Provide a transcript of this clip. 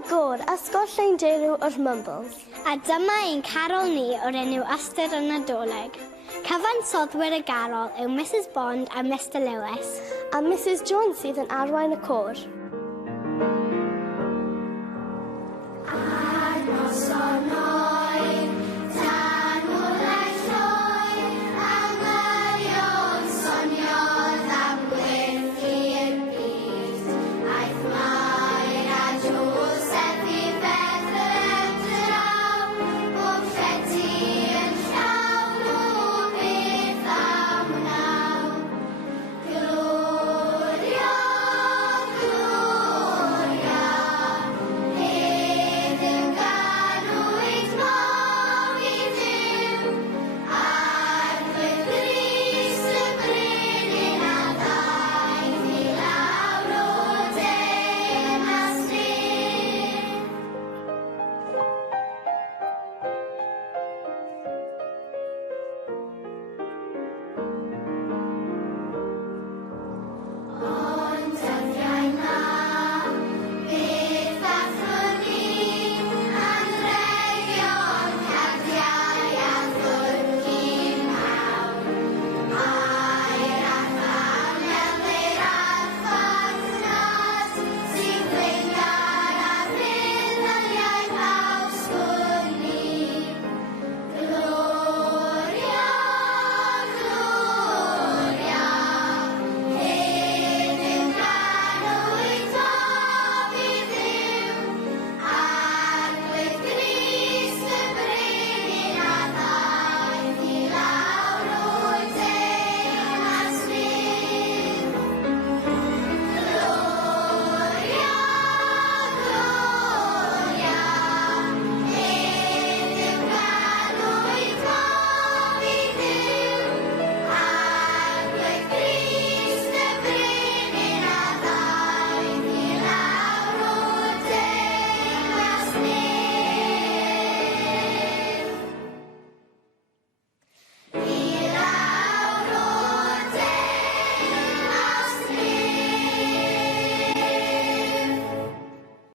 Gôr, ysgol Lleunderw o'r Mumbles. A dyma ein Carol ni o'r enw Ystyr y Nadolig. Cyfansoddwyr y Garol yw Mrs Bond a Mr Lewis. A Mrs Jones sydd yn arwain y côr.